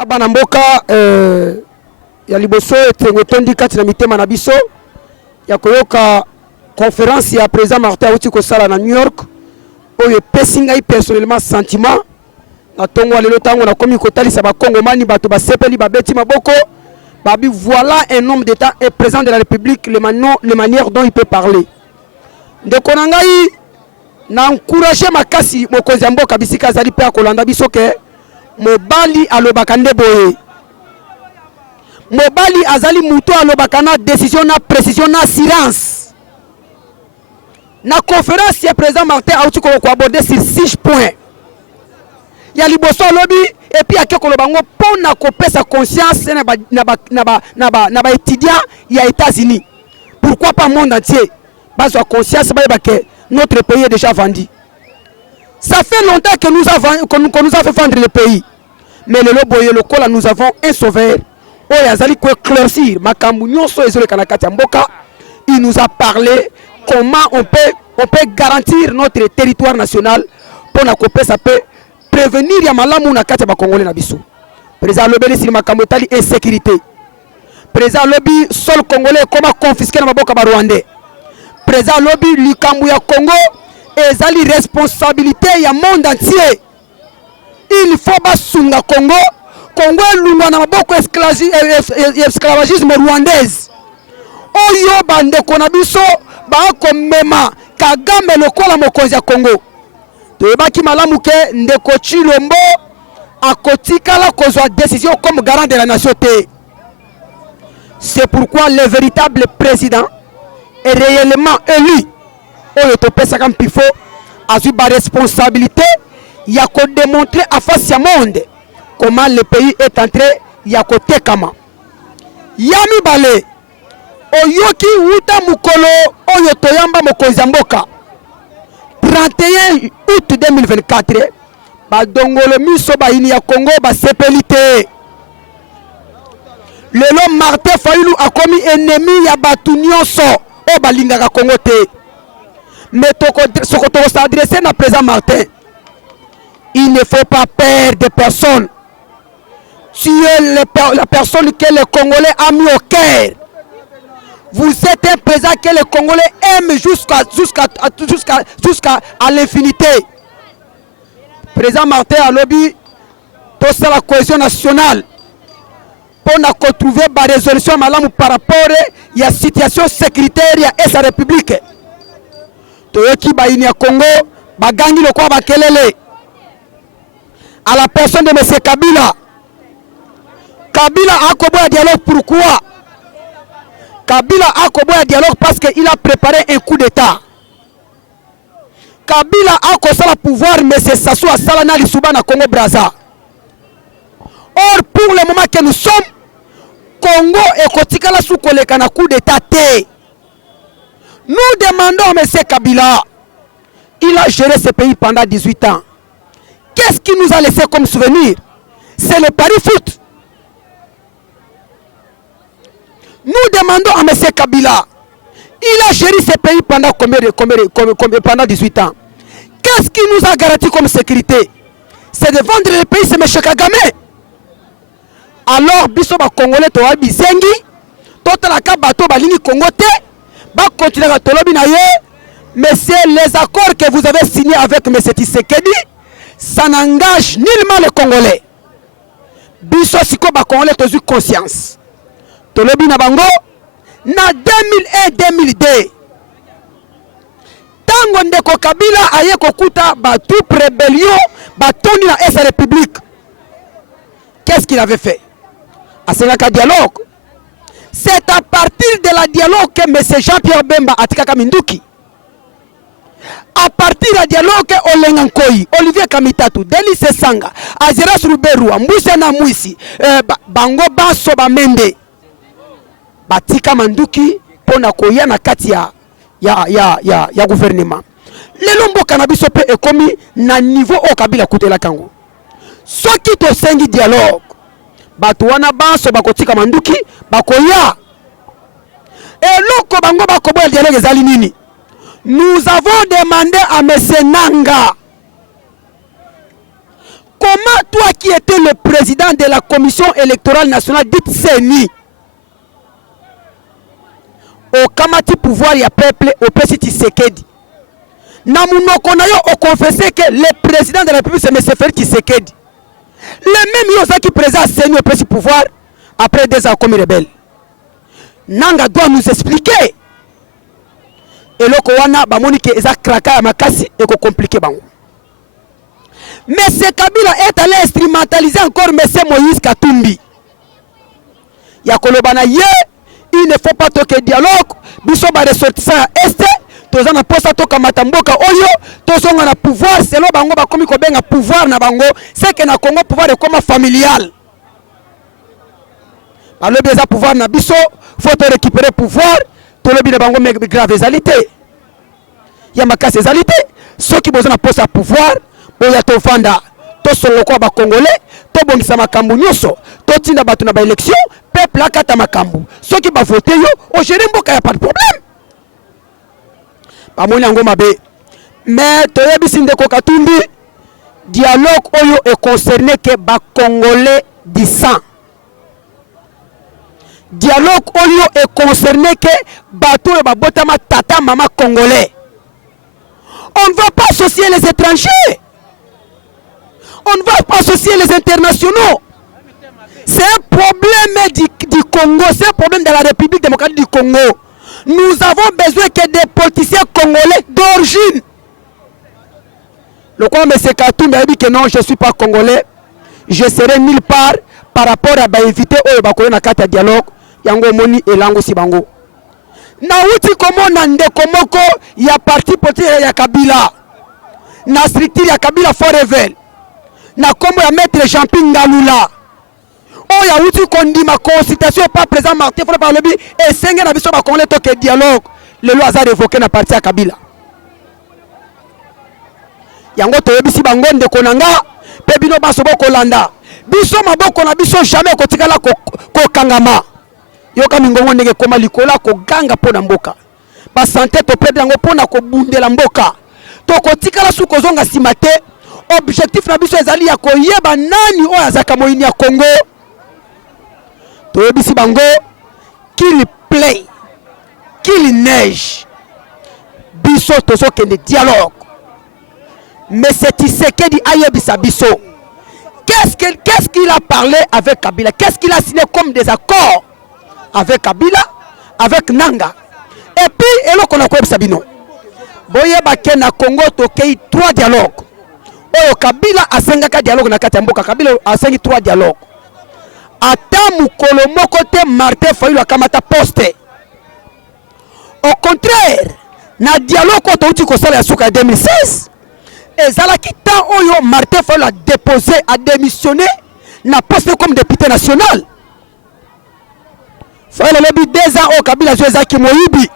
Voilà bana mboka ya liboso etengo tondi kati na mitema na biso ya koyoka conférence ya président Martin auti ko sala na New York oyo pesinga i personnellement sentiment na tongo lelo tango na komi ko talisa ba kongomani bato ba sepeli ba beti maboko babi voilà un homme d'état et président de la République les manières dont il peut parler ndeko na ngai na encourager makasi mokonzi ya mboka bisika zali pe akolanda biso ke mobali alobaka nde boye mobali azali muto alobaka na décision na précision na assurance na conférence ya président Martin auti ko aborder sur 6 points ya liboso lobi et puis akeko lobango pona kopesa conscience na ba étudiants ya États-Unis pourquoi pas monde entier bazwa conscience ba que notre pays est déjà vendu. Ça fait longtemps que nous a fait vendre le pays. Mais le loboye le kola nous avons un sauveur. Oyazali ko éclaircir makambu nyonso ezole kanakati ya mboka. Il nous a parlé comment on peut garantir notre territoire national pour na kopé ça peut prévenir ya malamu na kati ba congolais na biso. Président lobeli sur makambu tali insécurité. Président lobi sol congolais comment confisquer na maboka ba rwandais. Président lobby likambu ya Congo ezali responsabilité ya monde entier. Il faut basunga Congo lungwa na maboko esclavagisme rwandaise. Oyo bande kona biso ba komema Kagame lokola mokonzi ya Congo. Toyebaki malamu ke ndeko Chilombo akotikala kozwa décision comme garant de la nation. C'est pourquoi le véritable président est réellement élu. Oyo topesa kam pifo azu ba responsabilité ya ko démontrer à face ya monde comment le pays est entré ya ko tekama. Yami bale oyoki wuta mukolo oyo toyamba mokonzi mboka 31 août 2024 ba dongolo miso ba ini ya Congo ba sepelité. Lelo Martin Fayulu a commis ennemi ya batu nyonso o balingaka Congo te. Mais Sokoto s'adresser à président Martin. Il ne faut pas perdre personne. Tu es la personne que les Congolais ont mis au cœur. Vous êtes un président que les Congolais aiment jusqu'à l'infinité. Président Martin a lobby pour la cohésion nationale. Pour trouver une résolution par rapport à la situation sécuritaire et sa république. Toyoki baini ya Congo bagangi lokwa bakelele à la personne de M. Kabila. Kabila a koboya dialogue pourquoi? Kabila a koboya dialogue parce qu'il a préparé un coup d'état. Kabila a kosala pouvoir mais c'est Sassou Asala Lisuba na Congo Brazza. Or pour le moment que nous sommes Congo et kotikala sous koleka na coup d'état te. Nous demandons à M. Kabila, il a géré ce pays pendant 18 ans. Qu'est-ce qu'il nous a laissé comme souvenir? C'est le Paris foot. Nous demandons à M. Kabila, il a géré ce pays pendant pendant 18 ans. Qu'est-ce qu'il nous a garanti comme sécurité? C'est de vendre le pays, c'est M. Kagame. Alors, biso ba Congolais to wabi zengi, tota la ka bato balingi Congo te. Mais c'est les accords que vous avez signés avec M. Tshisekedi, ça n'engage nullement les Congolais. Biso siko ba Congolais tozu conscience. Tolobi na bango na 2001-2002. Tango ndeko Kabila aye kokuta ba tout rébellion ba toni na sa république. Qu'est-ce qu'il avait fait? A un dialogue. C'est à partir de la dialogue que M. Jean-Pierre Bemba a tika Minduki. À partir de la dialogue que Olengankoi, Olivier Kamitatu, Denis Sanga, Aziras Ruberu, Mboussa Namouisi, Bango Baso Bamende, Batika Manduki, Ponakoya na kati ya gouvernement. Le lombo cannabis est commis na niveau au Kabila Koutela Kango. Ce qui te sengi dialogue. Batuana baso bakotika manduki bakoya et loko bango bakoboya dialogue ezali nini. Nous avons demandé à M. Nanga Comment toi qui étais le président de la commission électorale nationale dite CENI, au kamati pouvoir ya peuple au pesi Tshisekedi, na munoko na yo au confessé que le président de la République c'est M. Félix Tshisekedi, le même yosa qui présente CENI au pesi pouvoir après 2 ans comme rebelle. Nanga doit nous expliquer. Et loko wana bamoni ke eza kraka ya makasi et ko compliqué bango. Mais ce Kabila est allé instrumentaliser encore M. Moïse Katumbi. Ya kolobana ye, il ne faut pas toquer dialogue, biso ba ressortissant est, toza na posa toka matamboka oyo, tozonga na pouvoir, selon bango ba komi ko benga pouvoir na bango, c'est que na Congo pouvoir est comme familial. Alors bien pouvoir na biso, faut te récupérer pouvoir, to le bi na bango mais grave ezalité. Ya makasi ezalité, ceux qui besoin na posa pouvoir, oya to fanda, to solo kwa ba congolais, to bongisa makambu nyoso, to tinda batu na ba élection, peuple akata makambu. Ceux qui ba voter yo, o gérer mboka ya pas de problème. Ba moni ngo mabe. Mais to yebisi ndeko Katumbi, dialogue oyo est concerné que ba congolais du sang. Dialogue oyo est concerné que bateau et babotama tata mama congolais. On ne va pas associer les étrangers. On ne va pas associer les internationaux. C'est un problème du Congo, c'est un problème de la République démocratique du Congo. Nous avons besoin que des politiciens congolais d'origine. Le quoi M. Katumbi a dit que non, je ne suis pas congolais. Je serai nulle part par rapport à inviter au Bakole na kata dialogue. Yango moni elango sibango. Na uti komo na ndeko moko ya parti politique ya Kabila. Na structure ya Kabila forever. Na kombo ya maître Jean-Pierre Ngalula. O ya uti kondima consultation pas présent Martin Fayulu par le bi et senga na biso ba congolais to ke dialogue. Le loi a révoqué na parti ya Kabila. Yango to yebisi bango ndeko nanga pe bino baso boko landa. Biso maboko na biso jamais kotikala ko kangama. Yoka mingongo ndenge koma likola ko ganga pona mboka. Ba santé to pede yango pona ko bundela mboka. To kotikala su kozonga simate. Objectif na biso ezali ya koyeba nani oyo azaka moyini ya Congo. To yebisi bango qu'il play, qu'il neige. Biso tozo kende dialogue. Mais c'est Tshisekedi ayebisa biso. Qu'est-ce qu'il a parlé avec Kabila? Qu'est-ce qu'il a signé comme des accords avec Kabila, avec Nanga? Et puis, eloko na koyebisa bino. Boyeba ke na Congo tokei 3 dialogues. Oyo Kabila asengaka dialogue na kati ya mboka. Kabila asengi 3 dialogues. Ata mukolo moko te Martin Fayulu akamata poste. Au contraire, na dialogue ko touti kosala ya suka 2016. Ezalaki temps oyo Martin Fayulu a déposé, a démissionné na poste comme député national. Fayulu lobi 2 ans au Kabila ezaki moyibi.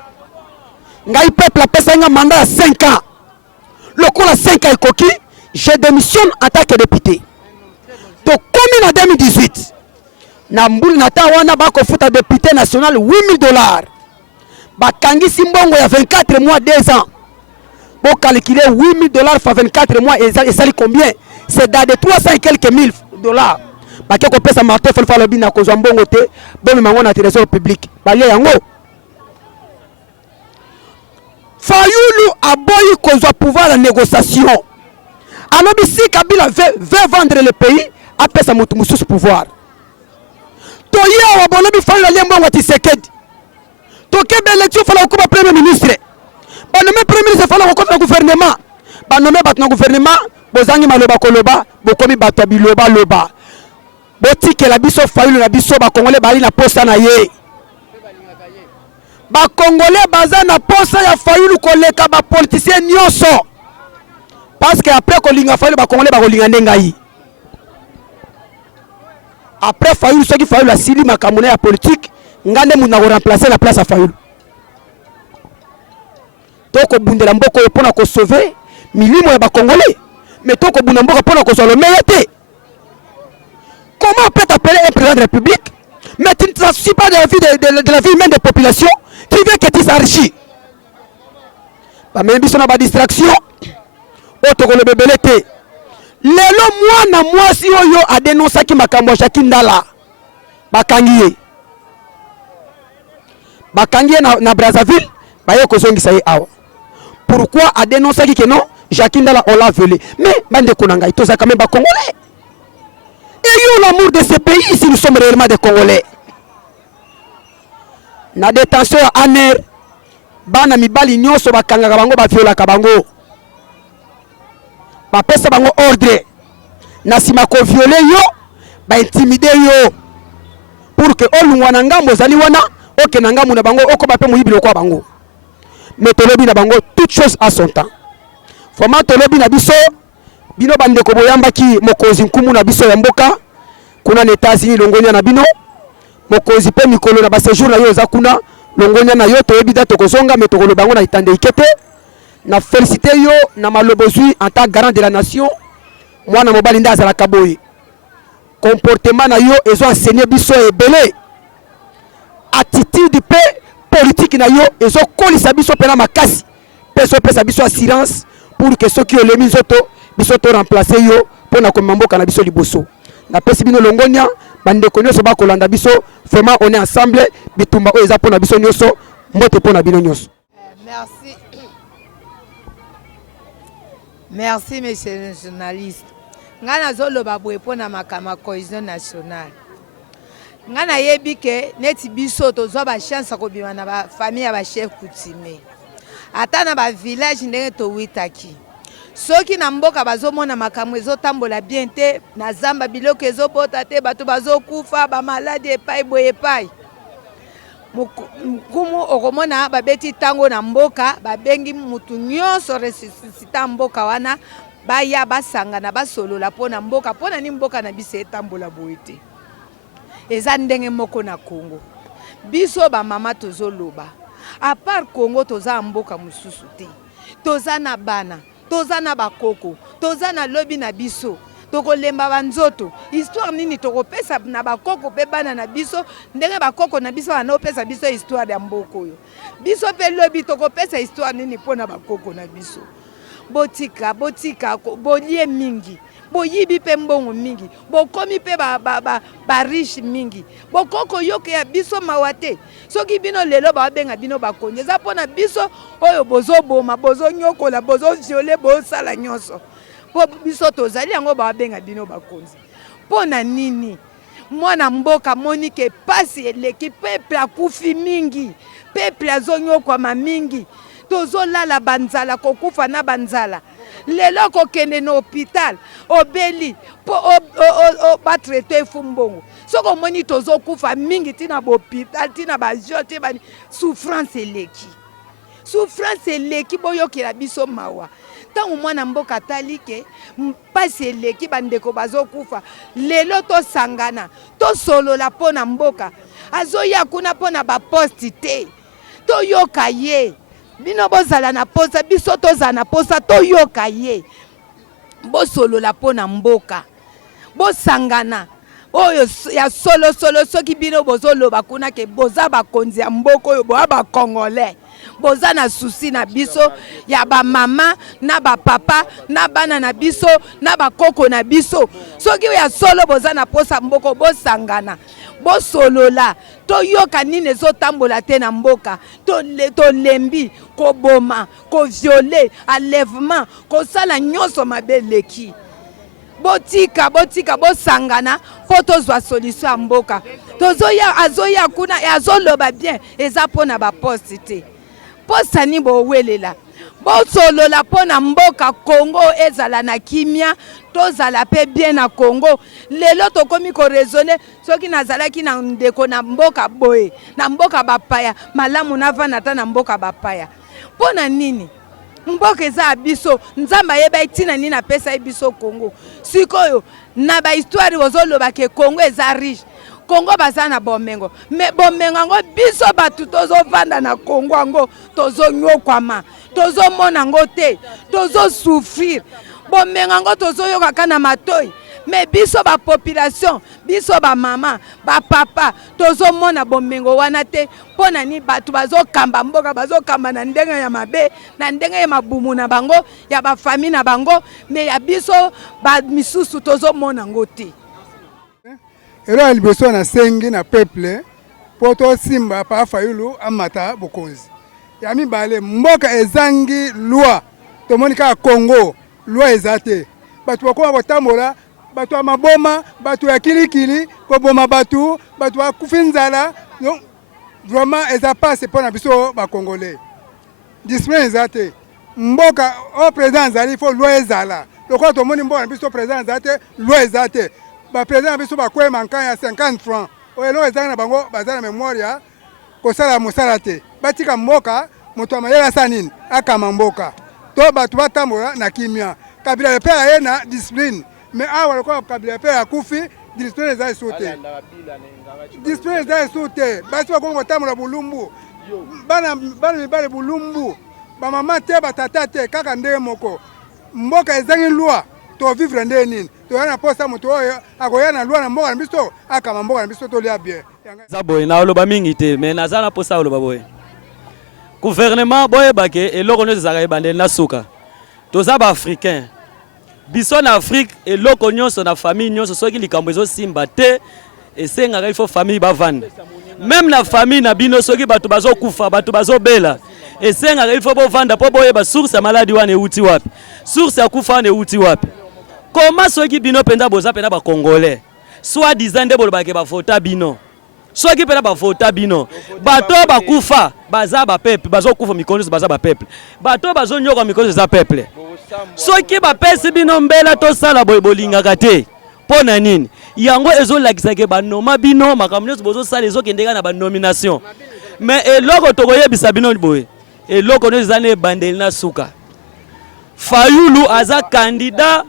Ngai peuple a pesa nga mandat 5 ans. Le coup la 5 ans ekoki, je démissionne en tant que député. Donc comme en 2018, na mbuli na ta wana bako futa député national $8,000. Ba kangi simbongo ya 24 mois 2 ans. Pour calculer $8,000 fois 24 mois, et ça combien? C'est dans de 300 et quelques mille $. Bah, qui a Martin Fayulu le bin à cause de bon côté, bon, mais on a trésor public. Bah, yango. Fayulu a boy cause de pouvoir la négociation. Alors, si Kabila veut vendre le pays, après ça, moutou sous pouvoir. Toya wa bolobi Fayulu liembo wa Tshisekedi. Toke l'élection fala ko premier ministre. Ba nommé premier ministre fala ko na gouvernement. Ba nommé bat na gouvernement, bozangi maloba koloba, bokomi bato biloba loba. Botike la biso Fayulu na biso ba congolais bali na posta na ye. Ba congolais baza na posta ya Fayulu koleka ba politicien nyonso. Parce que après ko linga Fayulu ba congolais ba ko linga ndengai. Après Fayulu soki Fayulu asili makamuna ya politique, ngande muna ko remplacer la place à Fayulu. Toko bundela mboko pona ko sauver milimo ya ba congolais. Mais toko bunda mboko pona ko solo meyete. Comment on peut t'appeler un président de la République, mais tu ne t'associes pas de la vie de la vie humaine des populations, tu veux que tu s'enrichis. Bah, même si on a pas distraction, autre que le bébé l'été. lelo mwana mwasi oyo a dénoncé ki makambo ya Jackie Ndala bakangiye na Brazzaville baye kozongisa ye awa. Pourquoi a dénoncé que non Jackie Ndala on l'a violé? Mais bande konanga ito za quand même ba Congolais. Ayons l'amour de ce pays si nous sommes réellement des Congolais. Na détention ya aner bana mibali nyonso bakangaka bango ba violaka bango. Ba pesa bango ordre. Na sima ko violer yo, ba intimider yo. Pour que olungwa na ngambo zali wana, oke na ngambo na bango oko ba pe muyibilo kwa bango. Mais tolobi na bango toute chose à son temps. Foma tolobi na biso bino bande ko boyamba ki mokozi nkumu na biso ya mboka kuna na États-Unis longonya na bino mokozi pe mikolo na ba séjour na yo za kuna longonya na yo toyebi da tokozonga mais tokolo bango na itande ikete na féliciter yo na malobozui en tant garant de la nation mwana mobali nda azala kaboyi comportement na yo ezo enseigner biso ebele attitude pe politique na yo ezo kolisa biso pena makasi peso pesa biso assurance pour que ceux qui ont les misoto biso to remplacer yo pona komamboka na biso liboso na pesi bino longonya bande konyo so ba kolanda biso vraiment on est ensemble bitumba o eza pona biso nyoso mbote pona bino nyoso. Merci. Merci monsieur le journaliste. Ngana zolo babwe pona makama cohésion nationale. Ngana yebike neti biso to zo ba chance ko bima na ba famille ba chef coutumier. Ata na ba village ndenge to witaki. Soki na mboka bazomona makambo ezotambola bien te na zamba biloko ezobota te bato bazokufa ba malade epai boye epai. Mukumu okomona babeti tango na mboka babengi mutu nyonso ressuscita mboka wana baya basangana basolola pona mboka pona ni mboka na biso etambola boye te. Eza ndenge moko na Congo. Biso ba mama tozoloba. A part Congo toza mboka mususu te. Toza na bana, toza na bakoko, toza na lobi na biso. Toko lemba banzoto. Histoire nini toko pesa na bakoko pe bana na biso, ndenge bakoko na biso ana opesa biso histoire ya mboko yo. Biso pe lobi toko pesa histoire nini pona bakoko na biso. Botika, bolie mingi. Boyibi pe mbongo mingi, bokomi pe ba riche mingi, bokoko yoke ya biso mawate. Soki bino lelo ba benga bino bakonye, za pona biso oyo bozo boma, bozo nyokola, bozo violer, bozo sala nyonso. Po biso tozali yango ba benga bino bakonzi. Pona nini? Mwana mboka monike pasi eleki peuple akufi mingi, peuple azonyokwa mingi. Tozo lala banzala kokufa na banzala. Lelo ko kende na hôpital obeli po ba traiter fumbongo soko moni tozo kufa mingi tina ba hôpital tina ba jote ba souffrance eleki boyokela biso mawa tangu mwana mboka talike mpasi eleki bandeko bazo kufa lelo to sangana to solola pona mboka azoya kuna pona ba poste te to yoka ye. Bino bozala na posa biso toza na posa to yoka ye bosolo la pona mboka bosangana oyo ya solo soki bino bozolo bakuna ke boza bakonzi ya mboko oyo boa ba congolais boza na souci na biso ya ba mama na ba papa na bana na biso na bakoko na biso soki ya solo boza na posa mboko bosangana bosolola to yoka nini ezotambola te na mboka to lembi ko boma ko violer enlèvement ko sala nyonso mabeleki botika bosangana po tozwa solution ya mboka tozoya azoya kuna azoloba bien eza pona ba poste te posta ni bowelela bosolola pona mboka Congo ezala na kimia tozala pe bien na Congo lelo tokomi ko raisonner soki nazalaki na ndeko na mboka boye na mboka bapaya malamu navana ta na mboka bapaya pona nini mboka eza biso nzamba yeba itina nini na pesa biso Congo sikoyo na ba histoire ozoloba ke Congo eza riche Congo baza na bomengo me bomengo ngo biso batu tozo vanda na Congo ngo tozo nyokwama tozo mona ngo te tozo souffrir bomengo ngo tozo yoka kana matoi mais biso ba population biso ba mama ba papa tozo mona bomengo wana te pona ni batu bazo kamba mboka bazo kamba na ndenge ya mabe na ndenge ya mabumu na bango ya ba famille na bango mais ya biso ba misusu tozo mona ngoti ero liboso na sengi na peuple poto simba pa Fayulu amata bokonzi ya mibale mboka ezangi loi tomonika Congo loi ezate batu bakoma botambola batu amaboma batu ya kilikili koboma batu ya kufinzala donc vraiment eza passe pona biso ba congolais discipline ezate mboka o président zali fo loi ezala lokwa tomoni mboka biso président ezate loi ezate ba président biso ba kwema nkanya ya 50 francs o elo ezanga na bango bazana memoria kosala mosala te batika mboka moto amayela sanini akama mboka to batu batambola na kimia kabila le père ye na discipline mais awa lokwa kabila pe akufi discipline eza sote discipline eza sote basi bakongo tamola bulumbu bana mibale bulumbu ba mama te batata te kaka ndenge moko mboka ezangi loi to vivre ndenge nini to yana posta moto oyo akoya na loi na mboka na biso akama mboka na biso to lia bien zaboy na oloba mingi te mais nazana posta oloba boy gouvernement boye bake eloko nyo zaka ebandeli na suka toza ba africain biso na Afrique eloko nyonso na famille nyonso soki likambo ezosimba te esengaka il faut famille bavanda même na famille na bino soki bato bazokufa bato bazobela esengaka il faut bovanda po boyeba source ya maladi wana euti wapi source ya kufa wana euti wapi koma soki bino penza boza pena ba congolais soit disant nde bolobake bafota bino soki pena bafota bino bato bakufa baza ba peuple bazokufa mikono baza ba peuple bato bazonyoka mikono za peuple soki bapesi bino mbela tosala boye bolingaka te pona nini yango ezolakisaka banoma bino makambo nyonso bozosala ezokendeka na banomination mais eloko tokoyebisa bino boye eloko nyonso eza na ebandeli na suka Fayulu aza candidat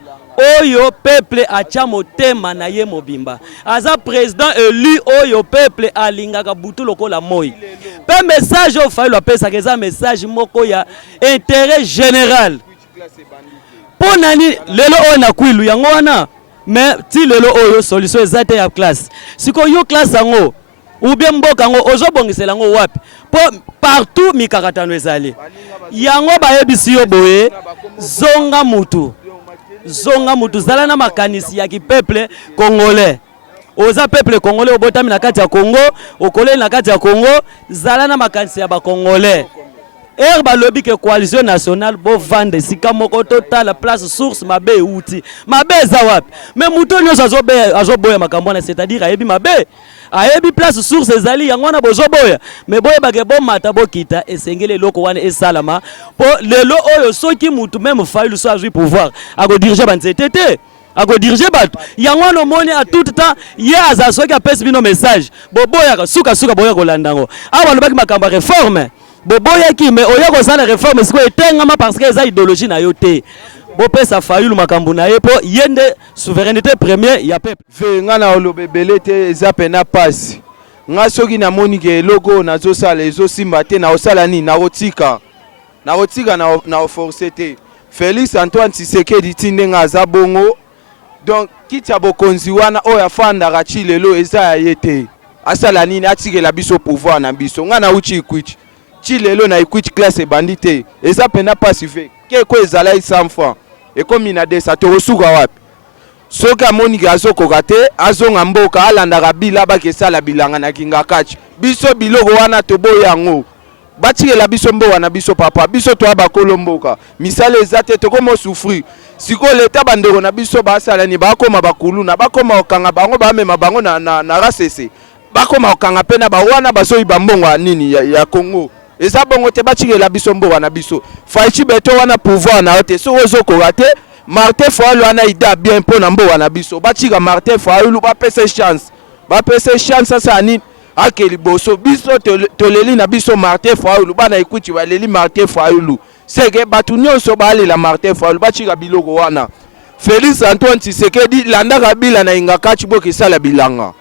oyo peuple atia motema na ye mobimba aza président élu oyo peuple alingaka butu lokola moi pe message o Fayulu apesaka eza message moko ya intérêt général ponani lelo oyo na kwilu yango wana mais ti lelo oyo solution ezate ya classe siko yo classe yango ou bien mboka yango ozobongisela yango wapi po partout mikakatano ezali yango bayebisi yo boye zonga mutu zala na makanisi ya ki peuple congolais oza peuple congolais obotami na kati ya Congo okoleli na kati ya Congo zala na makanisi ya ba congolais balobi ke coalition nationale bo vande sika moko total place source mabe euti mabe za wapi mais muto nyonso azoboya makambo na c'est-à-dire ayebi mabe ayebi place source ezali yango na bozoboya mais boyebake bomata bokita esengeli eloko wana esalama po lelo oyo soki mutu même Fayulu so azwi pouvoir akodirige banzete te akodirige bato yango no moni a tout temps ye aza soki apesi bino message boboyaka suka boya kolanda ngo awa lobaki makambo réforme boboyaki mais oya kozala réforme siko etengama parce que eza idéologie na yo te bopesa Fayulu makambo na ye po yende souveraineté premier ya peuple ve nga na olobebele te eza pena pasi nga soki na moni ke eloko nazosala ezosimba te na osala nini nakotika na oforce te Félix Antoine Tshisekedi ti ndenge aza bongo donc kiti ya bokonzi wana oyo afandaka ti lelo eza ya ye te asala nini atikela biso pouvoir na biso nga na uchi ikwichi ti lelo na ikwichi classe ebandi te eza pena pasi ve keko ezala 100 francs ekomi na desa tokosuka wapi soki amoniki azokoka te azonga mboka alandaka bila bakesala bilanga na kingakachi biso biloko wana toboya yango batikela biso mboka na biso papa biso toya bakolo mboka misala eza te tokoma souffrir siko leta bandeko na biso basala ni bakoma bakuluna bakoma okanga bango bamema bango na rasese bakoma okanga pe na bawana bazoyiba mbongo nini ya Congo eza bongo te batikela biso mboka na biso faichi beto wana pouvoir na te so ozokoka te Martin Fayulu wana ida bien pona mboka na biso batika Martin Fayulu bapesa chance sasa nini akeli boso biso toleli na biso Martin Fayulu bana ikuti baleli Martin Fayulu seke batu nyonso balela Martin Fayulu batika biloko wana Félix Antoine Tshisekedi landaka bila na ingakachi boki sala bilanga